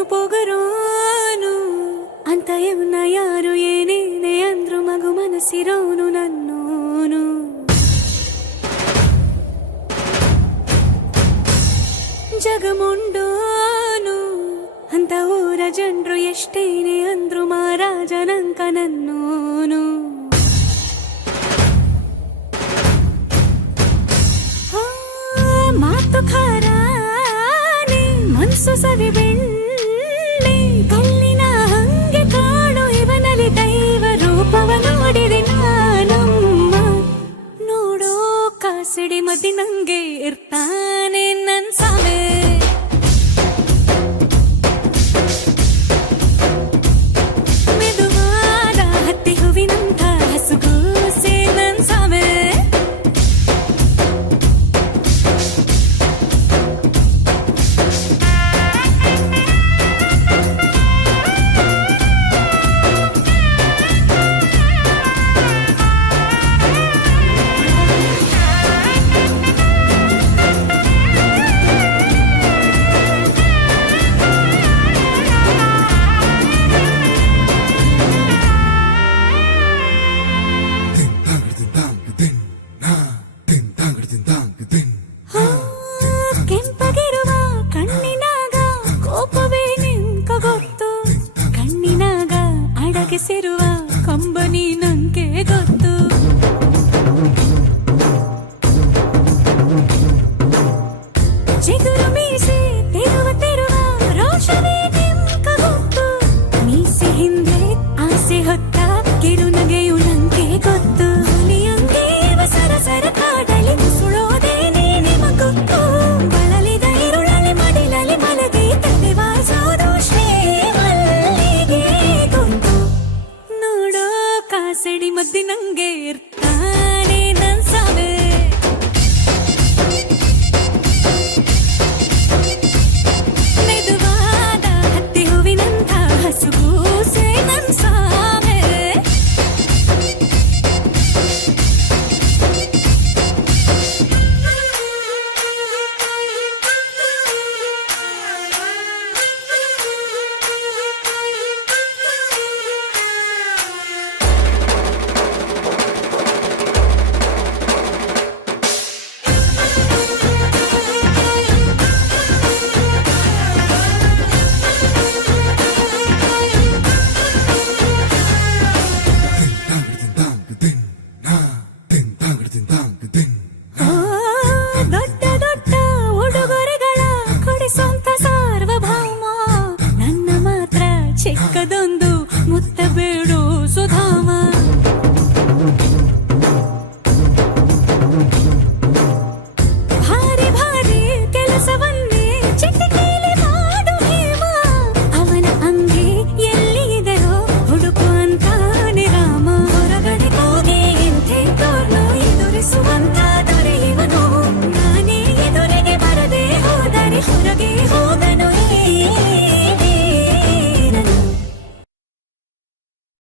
ಇವನು ಪೊಗರೋನು ಅಂತ ಇವನ ಯಾರು ಏನೇನೆ ಅಂದ್ರು ಮಗು ಮನಸ್ಸಿರೋನು ನನ್ನೋನು. ಜಗಮುಂಡೋನು ಅಂತ ಊರ ಜನರು ಎಷ್ಟೇನೆ ಅಂದ್ರು ಮಹಾರಾಜನಂಕ ನನ್ನೋನು. ಮಾತು ಖಾರಾನೆ ಮನ್ಸು ಸವಿ ಬೆಳ್ಳಿ ಕಲ್ಲಿನ ಹಂಗೆ ಕಾಣು ಇವನಲ್ಲಿ ದೈವ ರೂಪವ ನೋಡಿದೆ ನಾನಮ್ಮ. ನೋಡೋ ಕಾಸಿಡಿ ಮದಿ ನಂಗೆ ಇರ್ತಾನೆ ನನ್ ಸಾಮೆ. ಮೆದುವಾದ ಹತ್ತಿ ಹೂವಿನಂಥ ಹಸುಗೂಸೆ ನನ್ ಸಾಮೆ. ಕೆಂಪಗಿರುವ ಕಣ್ಣಿನಾಗ ಕೋಪವೇ ನಿಂಕ ಗೊತ್ತು, ಕಣ್ಣಿನಾಗ ಅಡಗಿಸಿರುವ ಕಂಬನಿ ನಂಗೆ ಗೊತ್ತು. ಚಿಗುರು ಮೀಸೆ